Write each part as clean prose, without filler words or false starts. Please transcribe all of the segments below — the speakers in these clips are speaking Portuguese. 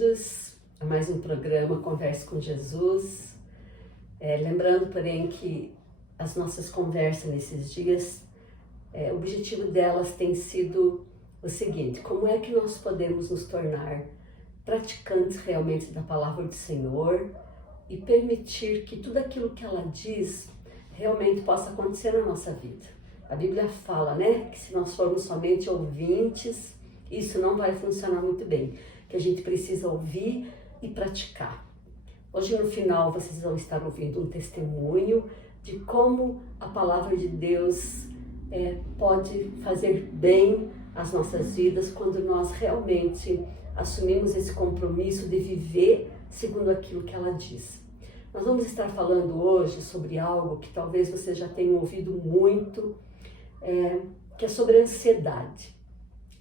bem-vindos a mais um programa Converse com Jesus. Lembrando, porém, que as nossas conversas nesses dias, o objetivo delas tem sido o seguinte: como é que nós podemos nos tornar praticantes realmente da palavra do Senhor e permitir que tudo aquilo que ela diz realmente possa acontecer na nossa vida. A Bíblia fala, que se nós formos somente ouvintes, isso não vai funcionar muito bem, que a gente precisa ouvir e praticar. Hoje no final vocês vão estar ouvindo um testemunho de como a palavra de Deus pode fazer bem às nossas vidas quando nós realmente assumimos esse compromisso de viver segundo aquilo que ela diz. Nós vamos estar falando hoje sobre algo que talvez vocês já tenham ouvido muito, que é sobre a ansiedade.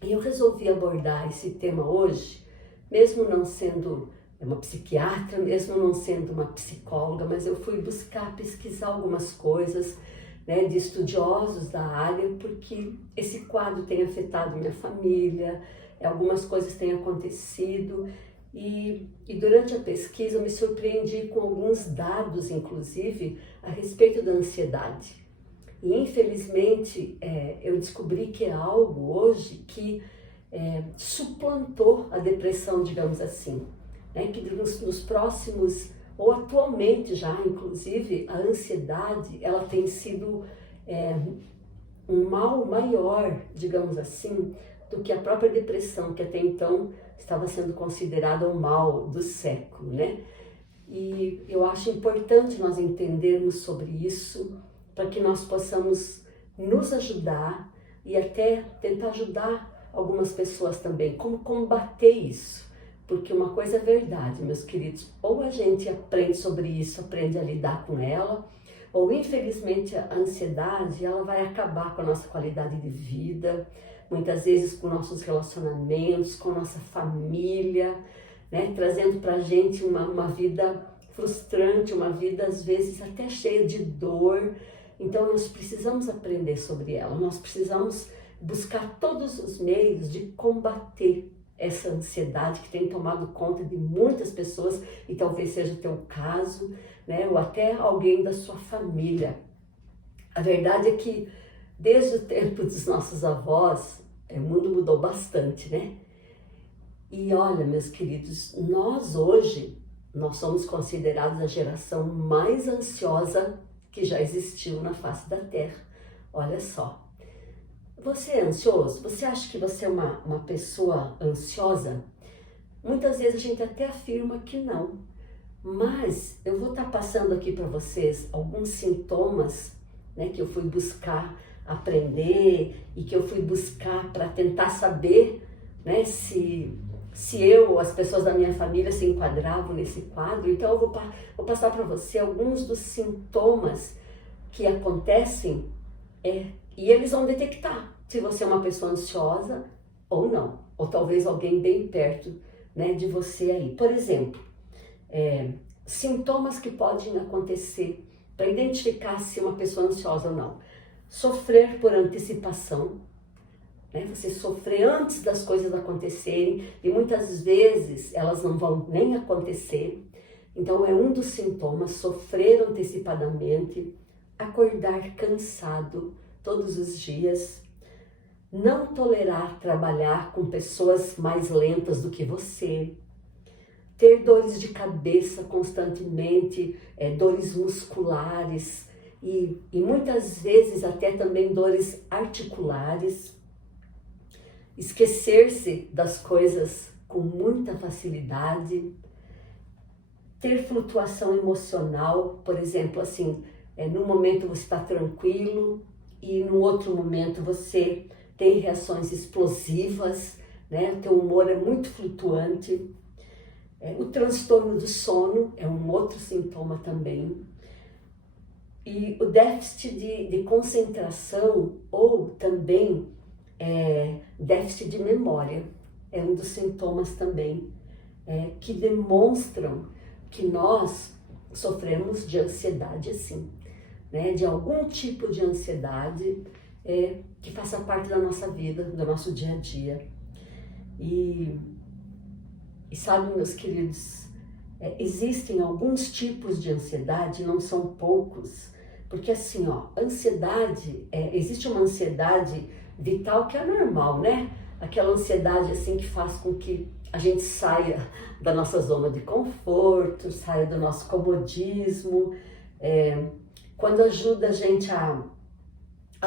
E eu resolvi abordar esse tema hoje, mesmo não sendo uma psiquiatra, mesmo não sendo uma psicóloga, mas eu fui buscar pesquisar algumas coisas, de estudiosos da área, porque esse quadro tem afetado minha família, algumas coisas têm acontecido, e durante a pesquisa eu me surpreendi com alguns dados, inclusive, a respeito da ansiedade. E infelizmente eu descobri que é algo hoje que suplantou a depressão, digamos assim, que nos próximos, ou atualmente já, inclusive, a ansiedade, ela tem sido um mal maior, digamos assim, do que a própria depressão, que até então estava sendo considerada o mal do século, E eu acho importante nós entendermos sobre isso, para que nós possamos nos ajudar e até tentar ajudar algumas pessoas também, como combater isso. Porque uma coisa é verdade, meus queridos, ou a gente aprende sobre isso, aprende a lidar com ela, ou infelizmente a ansiedade, ela vai acabar com a nossa qualidade de vida, muitas vezes com nossos relacionamentos, com nossa família, trazendo pra gente uma vida frustrante, uma vida às vezes até cheia de dor. Então nós precisamos aprender sobre ela, nós precisamos buscar todos os meios de combater essa ansiedade que tem tomado conta de muitas pessoas, e talvez seja o teu caso, ou até alguém da sua família. A verdade é que desde o tempo dos nossos avós, o mundo mudou bastante, E olha, meus queridos, nós hoje, nós somos considerados a geração mais ansiosa que já existiu na face da Terra. Olha só. Você é ansioso? Você acha que você é uma pessoa ansiosa? Muitas vezes a gente até afirma que não. Mas eu vou estar passando aqui para vocês alguns sintomas, que eu fui buscar aprender e que eu fui buscar para tentar saber, se eu ou as pessoas da minha família se enquadravam nesse quadro. Então eu vou passar para você alguns dos sintomas que acontecem e eles vão detectar se você é uma pessoa ansiosa ou não, ou talvez alguém bem perto de você aí. Por exemplo, sintomas que podem acontecer para identificar se uma pessoa é ansiosa ou não. Sofrer por antecipação, você sofrer antes das coisas acontecerem, e muitas vezes elas não vão nem acontecer. Então é um dos sintomas, sofrer antecipadamente, acordar cansado todos os dias, não tolerar trabalhar com pessoas mais lentas do que você, ter dores de cabeça constantemente, dores musculares e muitas vezes até também dores articulares, esquecer-se das coisas com muita facilidade, ter flutuação emocional, por exemplo, assim, num momento você está tranquilo e no outro momento você tem reações explosivas, o teu humor é muito flutuante. O transtorno do sono é um outro sintoma também. E o déficit de concentração ou também déficit de memória é um dos sintomas também que demonstram que nós sofremos de ansiedade, assim, de algum tipo de ansiedade que faça parte da nossa vida, do nosso dia a dia. E E sabe, meus queridos, existem alguns tipos de ansiedade, não são poucos, porque assim, ó, ansiedade, existe uma ansiedade vital que é normal, né? Aquela ansiedade assim que faz com que a gente saia da nossa zona de conforto, saia do nosso comodismo, quando ajuda a gente a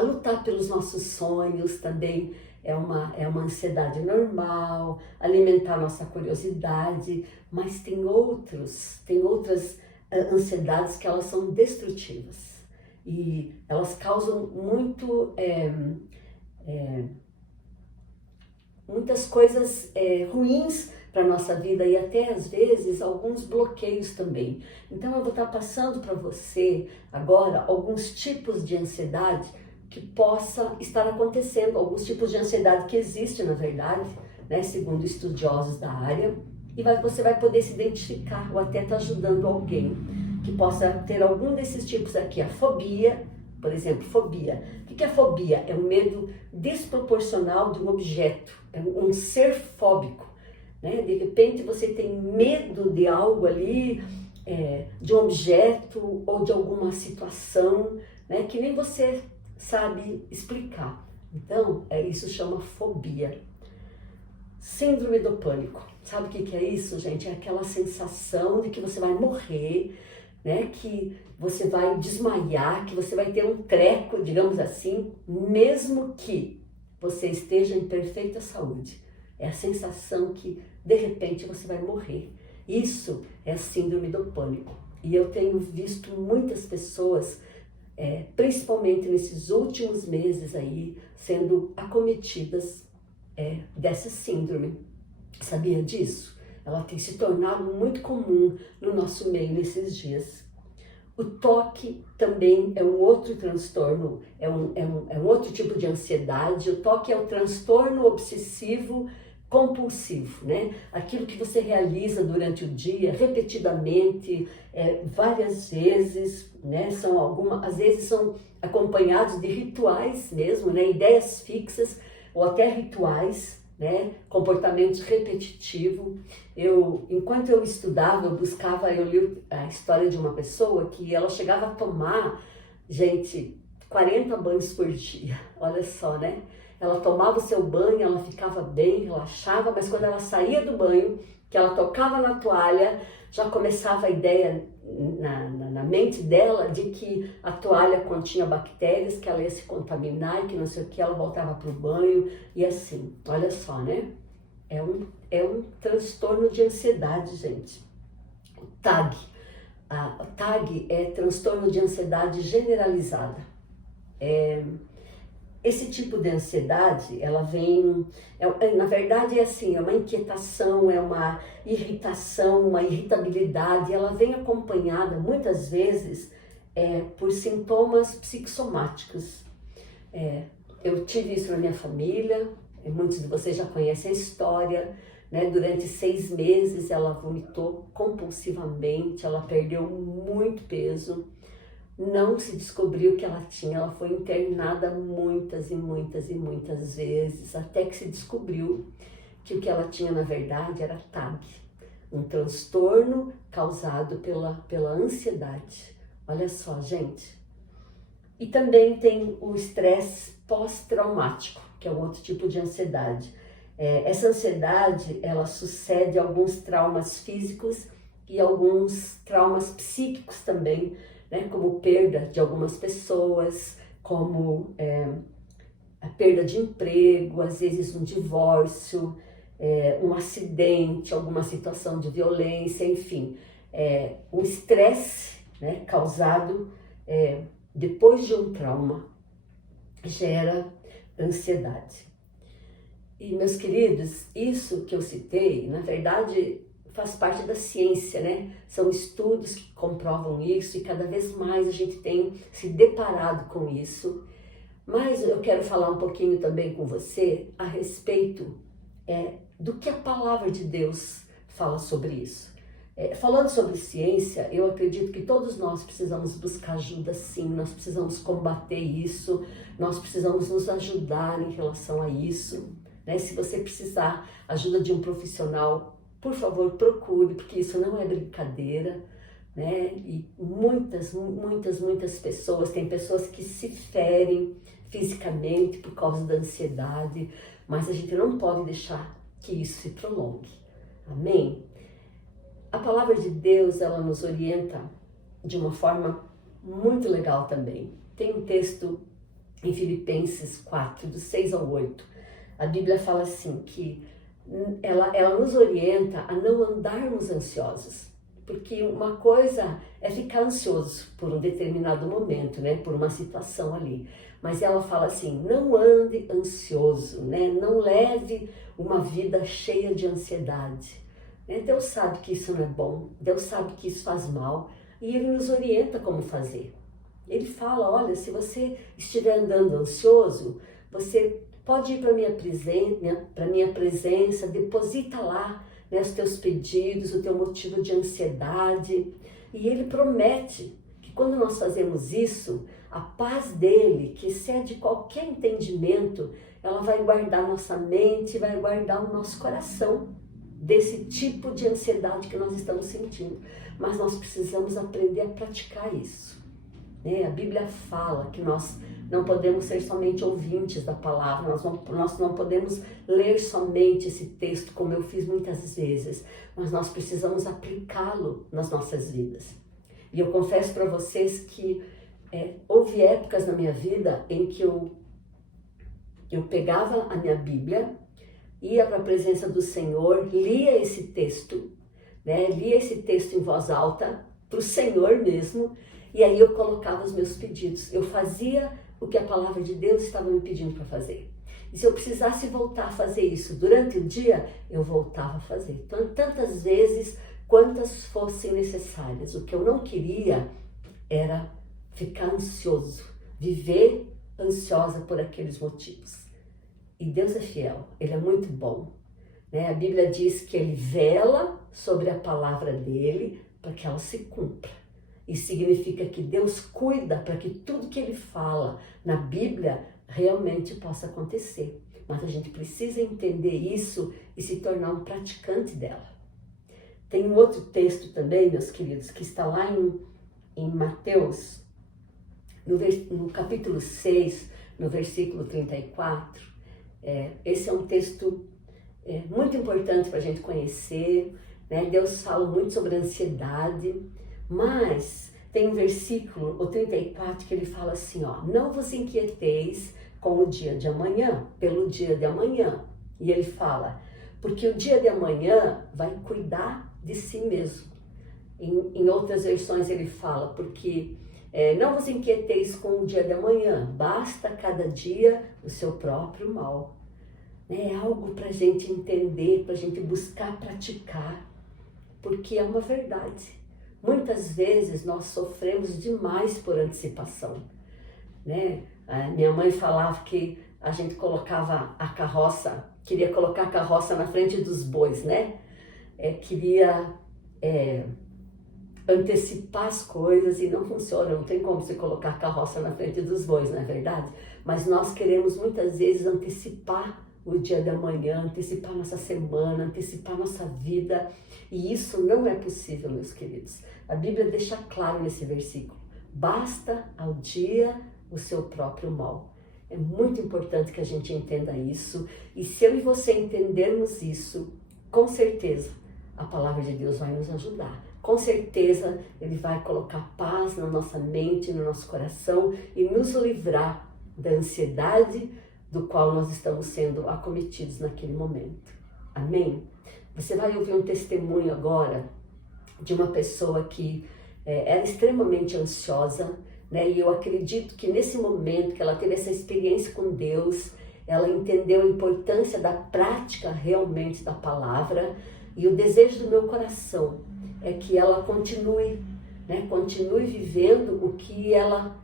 lutar pelos nossos sonhos também é uma ansiedade normal, alimentar nossa curiosidade, mas tem outras ansiedades que elas são destrutivas e elas causam muitas coisas ruins para a nossa vida e até às vezes alguns bloqueios também. Então eu vou estar passando para você agora alguns tipos de ansiedade que possa estar acontecendo, alguns tipos de ansiedade que existem na verdade, né, segundo estudiosos da área, e você vai poder se identificar ou até estar ajudando alguém que possa ter algum desses tipos aqui. A fobia, por exemplo, fobia. O que é fobia? É um medo desproporcional de um objeto, é um ser fóbico, né? De repente você tem medo de algo ali, de um objeto ou de alguma situação, né, que nem você sabe explicar. Então, isso chama fobia. Síndrome do pânico. Sabe o que é isso, gente? É aquela sensação de que você vai morrer, né? Que você vai desmaiar, que você vai ter um treco, digamos assim, mesmo que você esteja em perfeita saúde. É a sensação que, de repente, você vai morrer. Isso é a síndrome do pânico. E eu tenho visto muitas pessoas, principalmente nesses últimos meses aí, sendo acometidas dessa síndrome. Sabia disso? Ela tem se tornado muito comum no nosso meio nesses dias. O toque também é um outro transtorno, é um outro tipo de ansiedade. O toque é o transtorno obsessivo compulsivo, né? Aquilo que você realiza durante o dia, repetidamente, várias vezes, né? Às vezes são acompanhados de rituais mesmo, né? Ideias fixas ou até rituais, né? Comportamentos repetitivos. Enquanto eu estudava, eu li a história de uma pessoa que ela chegava a tomar, gente, 40 banhos por dia, olha só, né? Ela tomava o seu banho, ela ficava bem, relaxava, mas quando ela saía do banho, que ela tocava na toalha, já começava a ideia na mente dela de que a toalha continha bactérias, que ela ia se contaminar e que não sei o que, ela voltava para o banho e assim, olha só, né? É um transtorno de ansiedade, gente. O TAG. O TAG é transtorno de ansiedade generalizada. Esse tipo de ansiedade, ela vem, na verdade é assim, é uma inquietação, é uma irritação, uma irritabilidade, ela vem acompanhada muitas vezes por sintomas psicossomáticos. Eu tive isso na minha família, muitos de vocês já conhecem a história, né? Durante 6 meses ela vomitou compulsivamente, ela perdeu muito peso. Não se descobriu o que ela tinha, ela foi internada muitas e muitas e muitas vezes, até que se descobriu que o que ela tinha na verdade era TAG, um transtorno causado pela ansiedade. Olha só, gente. E também tem o estresse pós-traumático, que é um outro tipo de ansiedade. Essa ansiedade, ela sucede a alguns traumas físicos e alguns traumas psíquicos também, né, como perda de algumas pessoas, como a perda de emprego, às vezes um divórcio, um acidente, alguma situação de violência, enfim. O estresse, né, causado depois de um trauma gera ansiedade. E, meus queridos, isso que eu citei, na verdade, faz parte da ciência, né? São estudos que comprovam isso e cada vez mais a gente tem se deparado com isso. Mas eu quero falar um pouquinho também com você a respeito do que a palavra de Deus fala sobre isso. Falando sobre ciência, eu acredito que todos nós precisamos buscar ajuda, sim, nós precisamos combater isso, nós precisamos nos ajudar em relação a isso, né? Se você precisar ajuda de um profissional, por favor, procure, porque isso não é brincadeira, né? E muitas pessoas, tem pessoas que se ferem fisicamente por causa da ansiedade, mas a gente não pode deixar que isso se prolongue. Amém? A palavra de Deus, ela nos orienta de uma forma muito legal também. Tem um texto em Filipenses 4, do 6 ao 8. A Bíblia fala assim, que ela nos orienta a não andarmos ansiosos. Porque uma coisa é ficar ansioso por um determinado momento, né? Por uma situação ali. Mas ela fala assim, não ande ansioso, né? Não leve uma vida cheia de ansiedade. Deus sabe que isso não é bom, Deus sabe que isso faz mal e Ele nos orienta como fazer. Ele fala, olha, se você estiver andando ansioso, você pode ir para minha presença, deposita lá, né, os teus pedidos, o teu motivo de ansiedade. E Ele promete que quando nós fazemos isso, a paz dele, que excede qualquer entendimento, ela vai guardar nossa mente, vai guardar o nosso coração desse tipo de ansiedade que nós estamos sentindo. Mas nós precisamos aprender a praticar isso. A Bíblia fala que nós não podemos ser somente ouvintes da palavra, nós não podemos ler somente esse texto, como eu fiz muitas vezes, mas nós precisamos aplicá-lo nas nossas vidas. E eu confesso para vocês que houve épocas na minha vida em que eu pegava a minha Bíblia, ia para a presença do Senhor, lia esse texto, lia esse texto em voz alta, para o Senhor mesmo, e aí eu colocava os meus pedidos. Eu fazia o que a palavra de Deus estava me pedindo para fazer. E se eu precisasse voltar a fazer isso durante o dia, eu voltava a fazer. Tantas vezes quantas fossem necessárias. O que eu não queria era ficar ansioso, viver ansiosa por aqueles motivos. E Deus é fiel, Ele é muito bom. A Bíblia diz que Ele vela sobre a palavra dEle para que ela se cumpra. Isso significa que Deus cuida para que tudo que Ele fala na Bíblia realmente possa acontecer. Mas a gente precisa entender isso e se tornar um praticante dela. Tem um outro texto também, meus queridos, que está lá em Mateus, no capítulo 6, no versículo 34. Esse é um texto muito importante para a gente conhecer, né? Deus fala muito sobre a ansiedade, mas tem um versículo, o 34, que ele fala assim, ó, não vos inquieteis com o dia de amanhã, pelo dia de amanhã. E ele fala, porque o dia de amanhã vai cuidar de si mesmo. Em outras versões ele fala, porque não vos inquieteis com o dia de amanhã, basta cada dia o seu próprio mal. É algo para a gente entender, para a gente buscar praticar, porque é uma verdade. Muitas vezes nós sofremos demais por antecipação, né? Minha mãe falava que a gente colocava a carroça, queria colocar a carroça na frente dos bois, né? Queria antecipar as coisas e não funciona, não tem como você colocar a carroça na frente dos bois, não é verdade? Mas nós queremos muitas vezes antecipar o dia da manhã, antecipar nossa semana, antecipar nossa vida, e isso não é possível, meus queridos. A Bíblia deixa claro nesse versículo, basta ao dia o seu próprio mal. É muito importante que a gente entenda isso, e se eu e você entendermos isso, com certeza a palavra de Deus vai nos ajudar. Com certeza Ele vai colocar paz na nossa mente, no nosso coração e nos livrar da ansiedade do qual nós estamos sendo acometidos naquele momento. Amém? Você vai ouvir um testemunho agora de uma pessoa que era extremamente ansiosa, né? E eu acredito que nesse momento que ela teve essa experiência com Deus, ela entendeu a importância da prática realmente da palavra, e o desejo do meu coração é que ela continue, né? Continue vivendo o que ela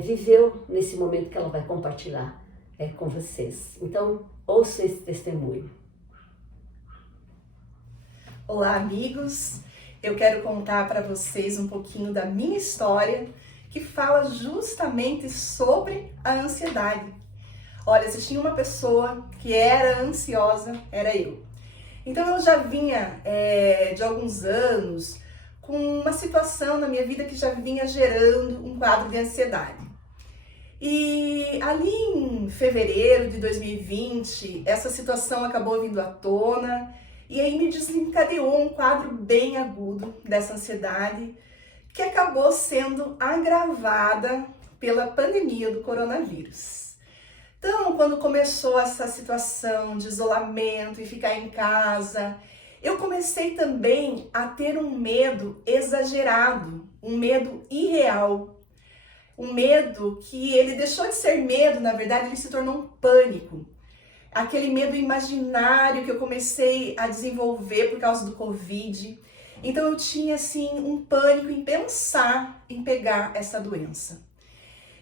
viveu nesse momento que ela vai compartilhar com vocês. Então, ouça esse testemunho. Olá, amigos. Eu quero contar para vocês um pouquinho da minha história, que fala justamente sobre a ansiedade. Olha, se tinha uma pessoa que era ansiosa, era eu. Então eu já vinha de alguns anos com uma situação na minha vida que já vinha gerando um quadro de ansiedade. E ali em fevereiro de 2020, essa situação acabou vindo à tona e aí me desencadeou um quadro bem agudo dessa ansiedade que acabou sendo agravada pela pandemia do coronavírus. Então, quando começou essa situação de isolamento e ficar em casa, eu comecei também a ter um medo exagerado, um medo irreal. Um medo que ele deixou de ser medo, na verdade, ele se tornou um pânico. Aquele medo imaginário que eu comecei a desenvolver por causa do Covid. Então eu tinha assim um pânico em pensar em pegar essa doença.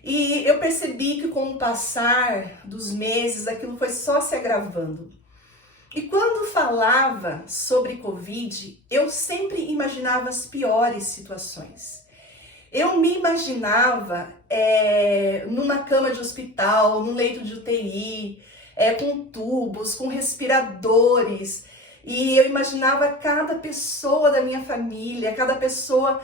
E eu percebi que com o passar dos meses aquilo foi só se agravando. E quando falava sobre Covid, eu sempre imaginava as piores situações. Eu me imaginava numa cama de hospital, num leito de UTI, com tubos, com respiradores. E eu imaginava cada pessoa da minha família, cada pessoa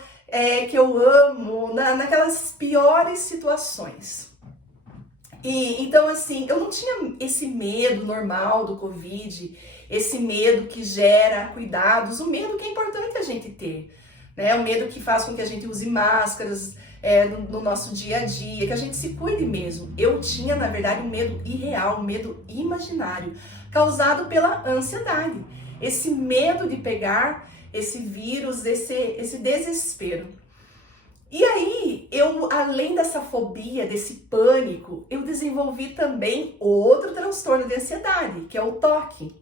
que eu amo, naquelas piores situações. E então, assim, eu não tinha esse medo normal do Covid, esse medo que gera cuidados, o medo que é importante a gente ter, né? O medo que faz com que a gente use máscaras no nosso dia a dia, que a gente se cuide mesmo. Eu tinha, na verdade, um medo irreal, um medo imaginário, causado pela ansiedade. Esse medo de pegar esse vírus, esse desespero. E aí, eu, além dessa fobia, desse pânico, eu desenvolvi também outro transtorno de ansiedade, que é o toque.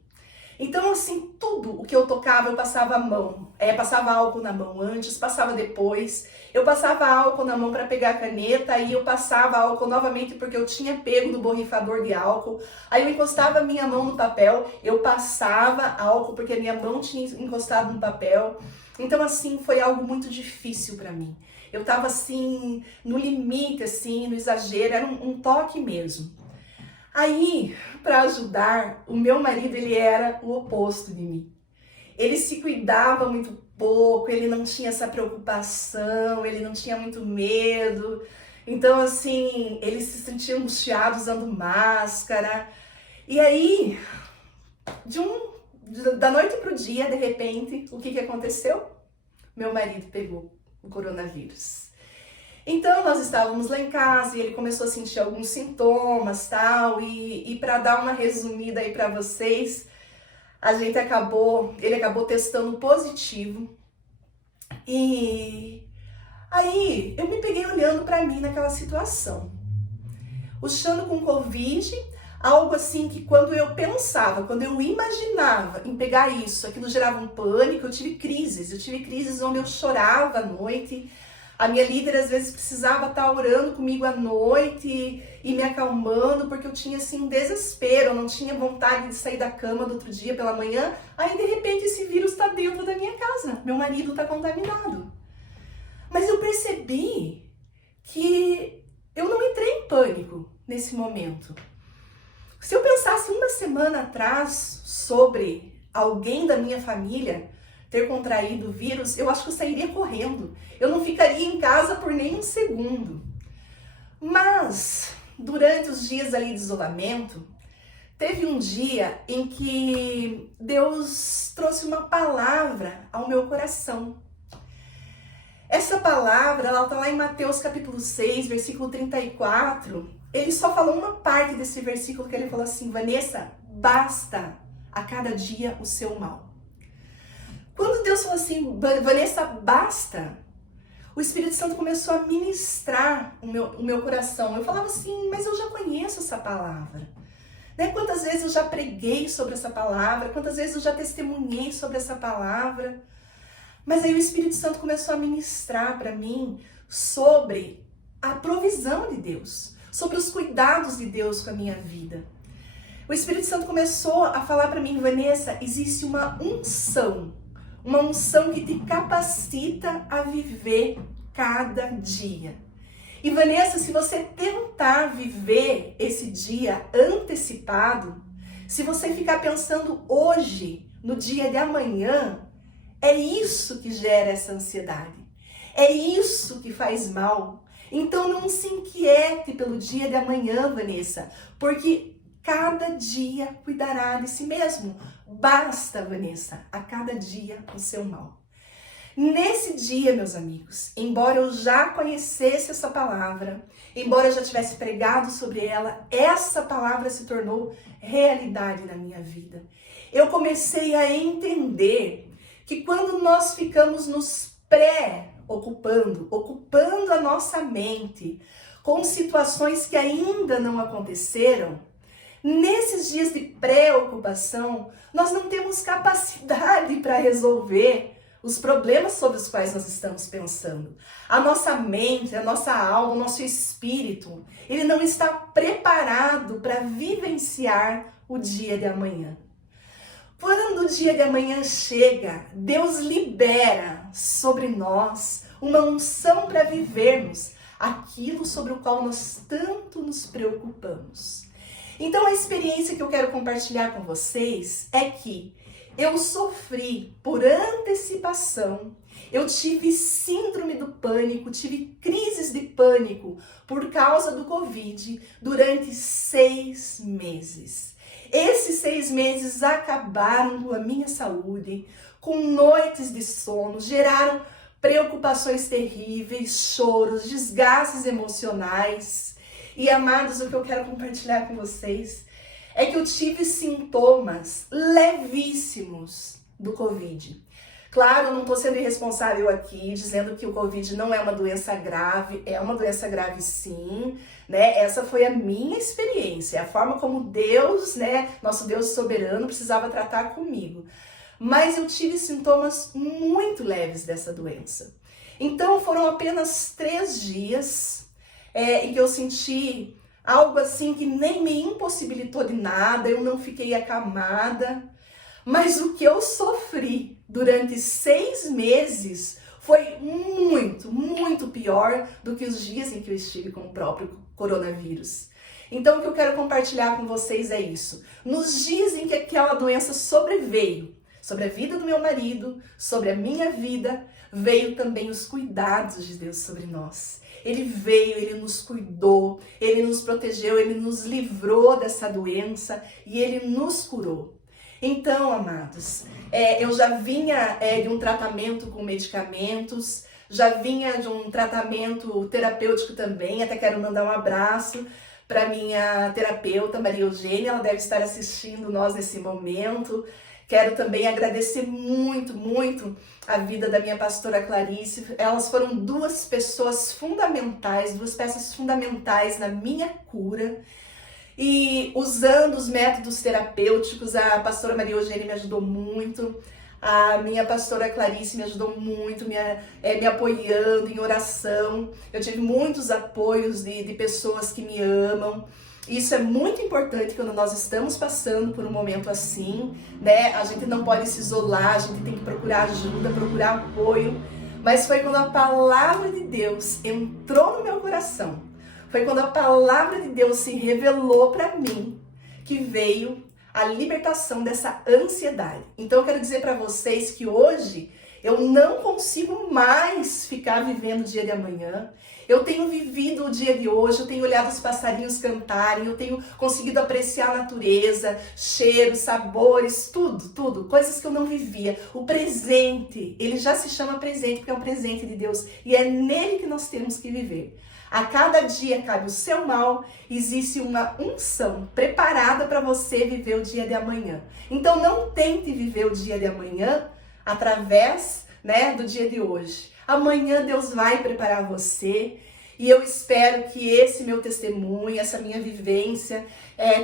Então, assim, tudo o que eu tocava, eu passava a mão. Passava álcool na mão antes, passava depois. Eu passava álcool na mão para pegar a caneta, aí eu passava álcool novamente porque eu tinha pego do borrifador de álcool. Aí eu encostava a minha mão no papel, eu passava álcool porque a minha mão tinha encostado no papel. Então, assim, foi algo muito difícil para mim. Eu tava, assim, no limite, assim, no exagero, era um toque mesmo. Aí, para ajudar, o meu marido, ele era o oposto de mim. Ele se cuidava muito pouco, ele não tinha essa preocupação, ele não tinha muito medo. Então, assim, ele se sentia angustiado usando máscara. E aí, da noite pro dia, de repente, o que aconteceu? Meu marido pegou o coronavírus. Então, nós estávamos lá em casa e ele começou a sentir alguns sintomas, tal, e para dar uma resumida aí para vocês, ele acabou testando positivo. E aí, eu me peguei olhando para mim naquela situação. O Xano com Covid, algo assim que quando eu pensava, quando eu imaginava em pegar isso, aquilo gerava um pânico, eu tive crises onde eu chorava à noite. A minha líder às vezes precisava estar orando comigo à noite e me acalmando, porque eu tinha assim um desespero, eu não tinha vontade de sair da cama do outro dia pela manhã. Aí de repente esse vírus está dentro da minha casa, meu marido está contaminado. Mas eu percebi que eu não entrei em pânico nesse momento. Se eu pensasse uma semana atrás sobre alguém da minha família ter contraído o vírus, eu acho que eu sairia correndo. Eu não ficaria em casa por nem um segundo. Mas, durante os dias ali de isolamento, teve um dia em que Deus trouxe uma palavra ao meu coração. Essa palavra, ela está lá em Mateus capítulo 6, versículo 34. Ele só falou uma parte desse versículo que ele falou assim: Vanessa, basta a cada dia o seu mal. Quando Deus falou assim, Vanessa, basta, o Espírito Santo começou a ministrar o meu coração. Eu falava assim, mas eu já conheço essa palavra. Né? Quantas vezes eu já preguei sobre essa palavra, quantas vezes eu já testemunhei sobre essa palavra. Mas aí o Espírito Santo começou a ministrar para mim sobre a provisão de Deus, sobre os cuidados de Deus com a minha vida. O Espírito Santo começou a falar para mim, Vanessa, existe uma unção que te capacita a viver cada dia. E Vanessa, se você tentar viver esse dia antecipado, se você ficar pensando hoje no dia de amanhã, é isso que gera essa ansiedade. É isso que faz mal. Então não se inquiete pelo dia de amanhã, Vanessa, porque cada dia cuidará de si mesmo. Basta, Vanessa, a cada dia o seu mal. Nesse dia, meus amigos, embora eu já conhecesse essa palavra, embora eu já tivesse pregado sobre ela, essa palavra se tornou realidade na minha vida. Eu comecei a entender que quando nós ficamos nos ocupando a nossa mente com situações que ainda não aconteceram, nesses dias de pré-ocupação, nós não temos capacidade para resolver os problemas sobre os quais nós estamos pensando. A nossa mente, a nossa alma, o nosso espírito, ele não está preparado para vivenciar o dia de amanhã. Quando o dia de amanhã chega, Deus libera sobre nós uma unção para vivermos aquilo sobre o qual nós tanto nos preocupamos. Então a experiência que eu quero compartilhar com vocês é que eu sofri por antecipação, eu tive síndrome do pânico, tive crises de pânico por causa do Covid durante 6 meses. Esses 6 meses acabaram com a minha saúde, com noites de sono, geraram preocupações terríveis, choros, desgastes emocionais. E amados, o que eu quero compartilhar com vocês é que eu tive sintomas levíssimos do Covid. Claro, eu não estou sendo irresponsável aqui, dizendo que o Covid não é uma doença grave, é uma doença grave sim, né? Essa foi a minha experiência, a forma como Deus, né, nosso Deus soberano, precisava tratar comigo. Mas eu tive sintomas muito leves dessa doença. Então foram apenas 3 dias em que eu senti algo assim que nem me impossibilitou de nada, eu não fiquei acamada. Mas o que eu sofri durante 6 meses foi muito, muito pior do que os dias em que eu estive com o próprio coronavírus. Então o que eu quero compartilhar com vocês é isso. Nos dias em que aquela doença sobreveio, sobre a vida do meu marido, sobre a minha vida, veio também os cuidados de Deus sobre nós. Ele veio, ele nos cuidou, ele nos protegeu, ele nos livrou dessa doença e ele nos curou. Então, amados, eu já vinha de um tratamento com medicamentos, já vinha de um tratamento terapêutico também, até quero mandar um abraço para minha terapeuta, Maria Eugênia, ela deve estar assistindo nós nesse momento. Quero também agradecer muito, muito a vida da minha pastora Clarice. Elas foram 2 pessoas fundamentais, 2 peças fundamentais na minha cura. E usando os métodos terapêuticos, a pastora Maria Eugênia me ajudou muito, a minha pastora Clarice me ajudou muito, me apoiando em oração. Eu tive muitos apoios de pessoas que me amam. Isso é muito importante quando nós estamos passando por um momento assim, né? A gente não pode se isolar, a gente tem que procurar ajuda, procurar apoio. Mas foi quando a palavra de Deus entrou no meu coração, foi quando a palavra de Deus se revelou para mim, que veio a libertação dessa ansiedade. Então eu quero dizer para vocês que hoje eu não consigo mais ficar vivendo o dia de amanhã. Eu tenho vivido o dia de hoje, eu tenho olhado os passarinhos cantarem, eu tenho conseguido apreciar a natureza, cheiros, sabores, tudo, coisas que eu não vivia. O presente, ele já se chama presente porque é um presente de Deus e é nele que nós temos que viver. A cada dia cabe o seu mal, existe uma unção preparada para você viver o dia de amanhã. Então não tente viver o dia de amanhã através, do dia de hoje. Amanhã Deus vai preparar você e eu espero que esse meu testemunho, essa minha vivência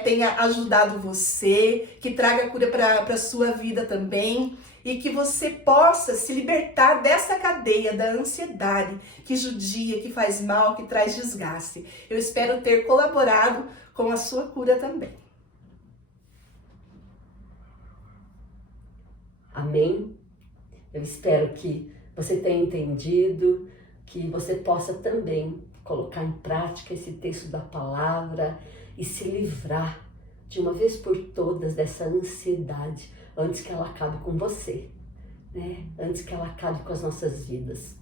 tenha ajudado você, que traga cura para a sua vida também e que você possa se libertar dessa cadeia da ansiedade que judia, que faz mal, que traz desgaste. Eu espero ter colaborado com a sua cura também. Amém? Eu espero que você tenha entendido, que você possa também colocar em prática esse texto da palavra e se livrar de uma vez por todas dessa ansiedade. antes que ela acabe com você, né? Antes que ela acabe com as nossas vidas.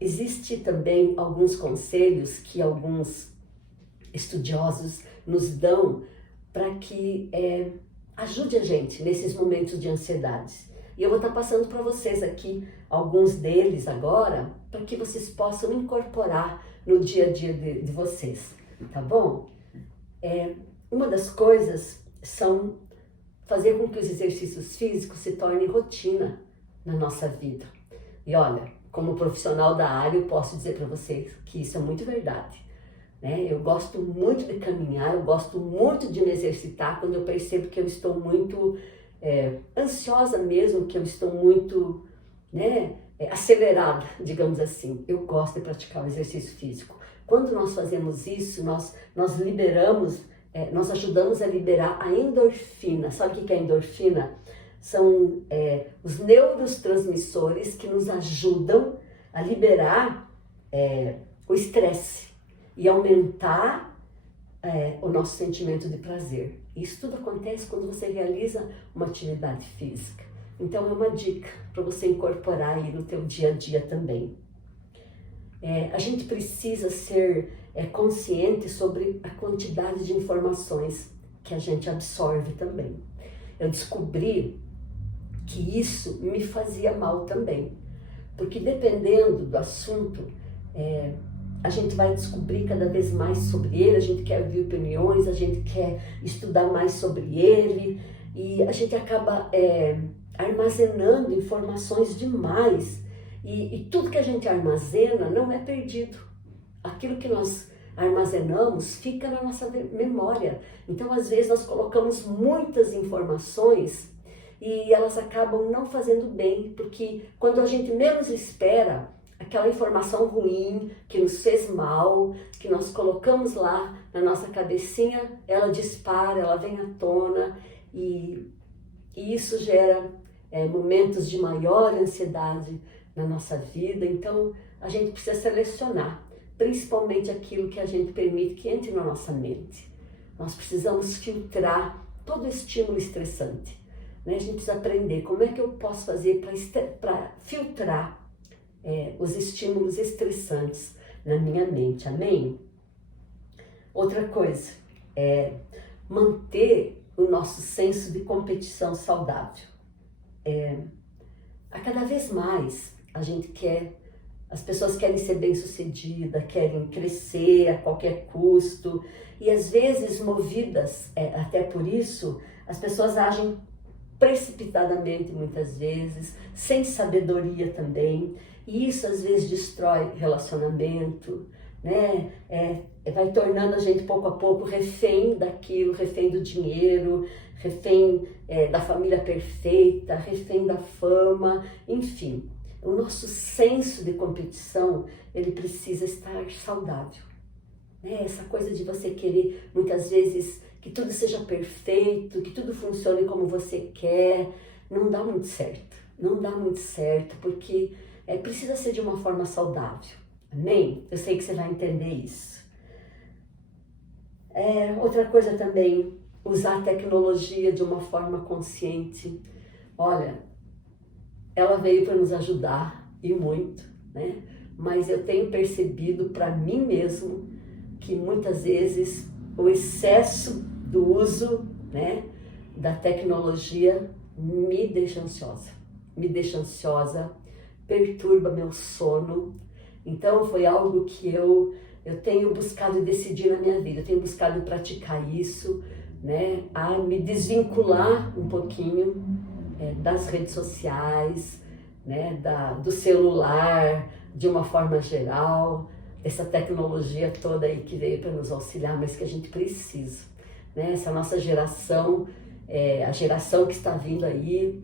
Existe também alguns conselhos que alguns estudiosos nos dão para que ajude a gente nesses momentos de ansiedade. E eu vou estar passando para vocês aqui alguns deles agora, para que vocês possam incorporar no dia a dia de vocês, tá bom? Uma das coisas são fazer com que os exercícios físicos se tornem rotina na nossa vida. E olha, como profissional da área, eu posso dizer para vocês que isso é muito verdade. Eu gosto muito de caminhar, eu gosto muito de me exercitar quando eu percebo que eu estou muito ansiosa mesmo, que eu estou muito acelerada, digamos assim. Eu gosto de praticar o exercício físico. Quando nós fazemos isso, nós liberamos, nós ajudamos a liberar a endorfina. Sabe o que é endorfina? São os neurotransmissores que nos ajudam a liberar o estresse e aumentar o nosso sentimento de prazer. Isso tudo acontece quando você realiza uma atividade física. Então é uma dica para você incorporar aí no teu dia a dia também. A gente precisa ser consciente sobre a quantidade de informações que a gente absorve também. Eu descobri que isso me fazia mal também, porque dependendo do assunto, a gente vai descobrir cada vez mais sobre ele, a gente quer ouvir opiniões, a gente quer estudar mais sobre ele e a gente acaba armazenando informações demais e tudo que a gente armazena não é perdido. Aquilo que nós armazenamos fica na nossa memória. Então, às vezes, nós colocamos muitas informações e elas acabam não fazendo bem, porque quando a gente menos espera, aquela informação ruim que nos fez mal, que nós colocamos lá na nossa cabecinha, ela dispara, ela vem à tona e isso gera momentos de maior ansiedade na nossa vida. Então a gente precisa selecionar, principalmente aquilo que a gente permite que entre na nossa mente. Nós precisamos filtrar todo estímulo estressante, né? A gente precisa aprender como é que eu posso fazer para filtrar os estímulos estressantes na minha mente, amém? Outra coisa é manter o nosso senso de competição saudável. A cada vez mais as pessoas querem ser bem-sucedidas, querem crescer a qualquer custo e às vezes movidas até por isso, as pessoas agem precipitadamente muitas vezes, sem sabedoria também. E isso às vezes destrói relacionamento, né? Vai tornando a gente pouco a pouco refém daquilo, refém do dinheiro, refém da família perfeita, refém da fama, enfim. O nosso senso de competição, ele precisa estar saudável, né? Essa coisa de você querer muitas vezes que tudo seja perfeito, que tudo funcione como você quer, não dá muito certo. Não dá muito certo, porque precisa ser de uma forma saudável, amém? Eu sei que você vai entender isso. Outra coisa também, usar a tecnologia de uma forma consciente. Olha, ela veio para nos ajudar e muito, né? Mas eu tenho percebido para mim mesmo que muitas vezes o excesso do uso, né, da tecnologia me deixa ansiosa, perturba meu sono. Então foi algo que eu tenho buscado decidir na minha vida, eu tenho buscado praticar isso, né, a me desvincular um pouquinho das redes sociais, né, do celular, de uma forma geral, essa tecnologia toda aí que veio para nos auxiliar, mas que a gente precisa, né, essa nossa geração, a geração que está vindo aí,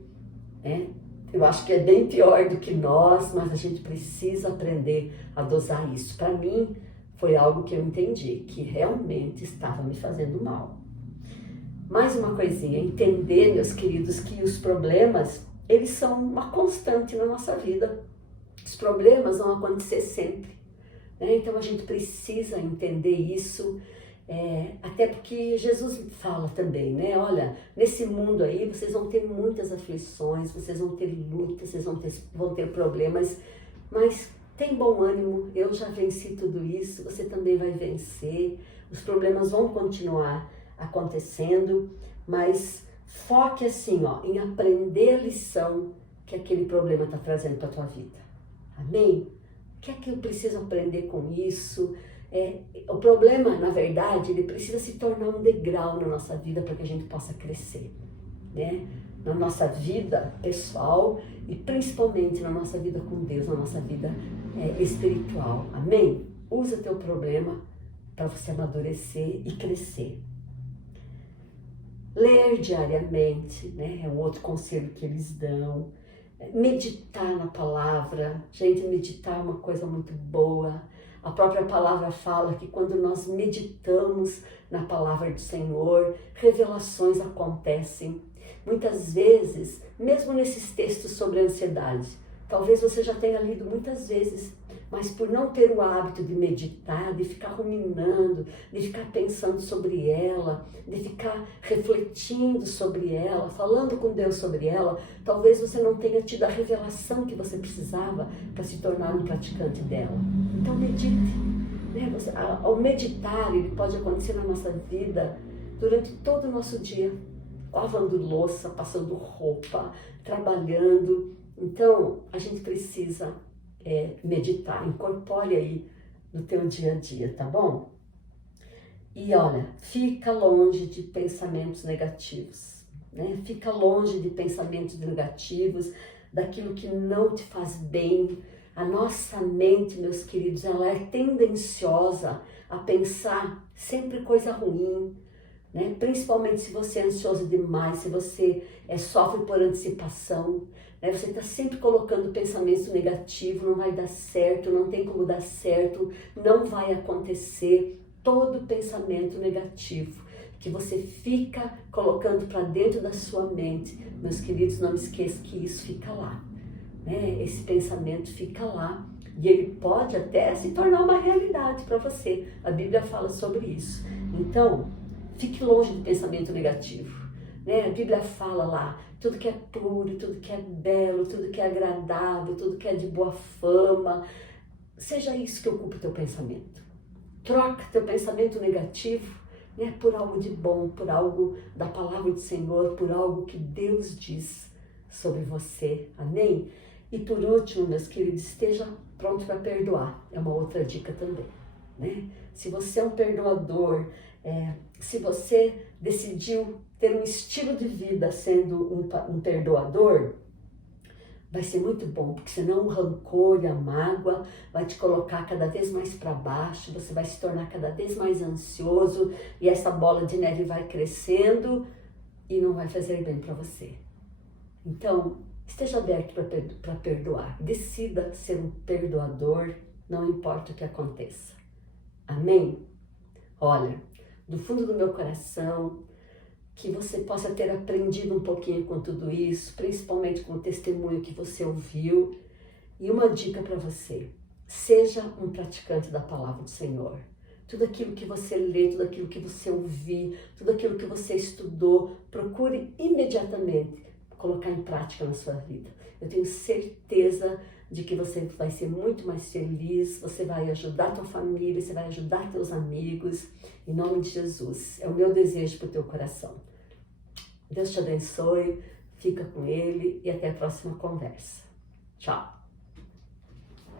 né, eu acho que é bem pior do que nós, mas a gente precisa aprender a dosar isso. Para mim, foi algo que eu entendi, que realmente estava me fazendo mal. Mais uma coisinha, entender, meus queridos, que os problemas, eles são uma constante na nossa vida. Os problemas vão acontecer sempre, né? Então a gente precisa entender isso. Até porque Jesus fala também, né? Olha, nesse mundo aí vocês vão ter muitas aflições, vocês vão ter lutas, vocês vão ter problemas, mas tem bom ânimo, eu já venci tudo isso, você também vai vencer. Os problemas vão continuar acontecendo, mas foque assim, ó, em aprender a lição que aquele problema está trazendo para a tua vida. Amém? O que é que eu preciso aprender com isso? O problema, na verdade, ele precisa se tornar um degrau na nossa vida para que a gente possa crescer, né? Na nossa vida pessoal e principalmente na nossa vida com Deus, na nossa vida espiritual. Amém? Usa teu problema para você amadurecer e crescer. Ler diariamente, né? É um outro conselho que eles dão. Meditar na palavra. Gente, meditar é uma coisa muito boa. A própria palavra fala que quando nós meditamos na palavra do Senhor, revelações acontecem. Muitas vezes, mesmo nesses textos sobre a ansiedade, talvez você já tenha lido muitas vezes, mas por não ter o hábito de meditar, de ficar ruminando, de ficar pensando sobre ela, de ficar refletindo sobre ela, falando com Deus sobre ela, talvez você não tenha tido a revelação que você precisava para se tornar um praticante dela. Então medite, né? Ao meditar, ele pode acontecer na nossa vida durante todo o nosso dia, lavando louça, passando roupa, trabalhando. Então, a gente precisa meditar, incorpore aí no teu dia a dia, tá bom? E olha, fica longe de pensamentos negativos, né? Fica longe de pensamentos negativos, daquilo que não te faz bem. A nossa mente, meus queridos, ela é tendenciosa a pensar sempre coisa ruim, né? Principalmente se você é ansioso demais, se você sofre por antecipação, né? Você está sempre colocando pensamento negativo, não vai dar certo, não tem como dar certo, não vai acontecer. Todo pensamento negativo que você fica colocando para dentro da sua mente, meus queridos, não esqueça que isso fica lá, né? Esse pensamento fica lá e ele pode até se tornar uma realidade para você. A Bíblia fala sobre isso. Então, fique longe do pensamento negativo, né? A Bíblia fala lá, tudo que é puro, tudo que é belo, tudo que é agradável, tudo que é de boa fama, seja isso que ocupe o teu pensamento. Troca teu pensamento negativo, né, por algo de bom, por algo da palavra do Senhor, por algo que Deus diz sobre você. Amém? E por último, meus queridos, esteja pronto para perdoar. É uma outra dica também, né? Se você é um perdoador, se você decidiu ter um estilo de vida sendo um perdoador, vai ser muito bom, porque senão o rancor e a mágoa vai te colocar cada vez mais para baixo, você vai se tornar cada vez mais ansioso e essa bola de neve vai crescendo e não vai fazer bem para você. Então, esteja aberto para perdoar, decida ser um perdoador, não importa o que aconteça. Amém? Olha, do fundo do meu coração, que você possa ter aprendido um pouquinho com tudo isso, principalmente com o testemunho que você ouviu. E uma dica para você, seja um praticante da palavra do Senhor. Tudo aquilo que você lê, tudo aquilo que você ouvir, tudo aquilo que você estudou, procure imediatamente colocar em prática na sua vida. Eu tenho certeza de que você vai ser muito mais feliz, você vai ajudar a tua família, você vai ajudar teus amigos, em nome de Jesus. É o meu desejo para o teu coração. Deus te abençoe, fica com Ele e até a próxima conversa. Tchau!